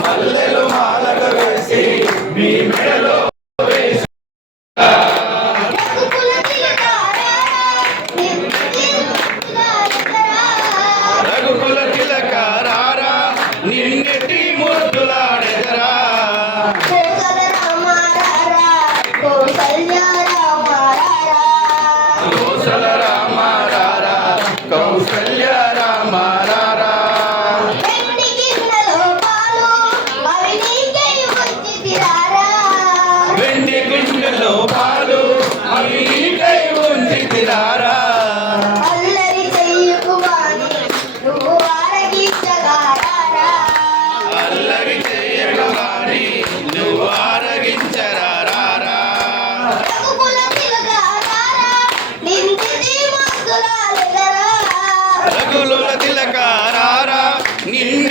మల్లెలు మాలగా వేసి మీ మెడలో రఘుకుల తిలకారా నిన్నెత్తి ముద్దులాడెదరా కోసల రామారా కౌసల్య రామారా వెండి గిన్నెలో పాలు అవి నీకై ఉంచి తిరారా అల్లరి చెయ్యకువాని నువ్వు ఆరగించగారా అల్లరి చేయగాని నువ్వు ఆరగించరారా రఘుకుల తిలకారా నిందిది మందులాలెదరా రఘుల తిలకారా నిన్న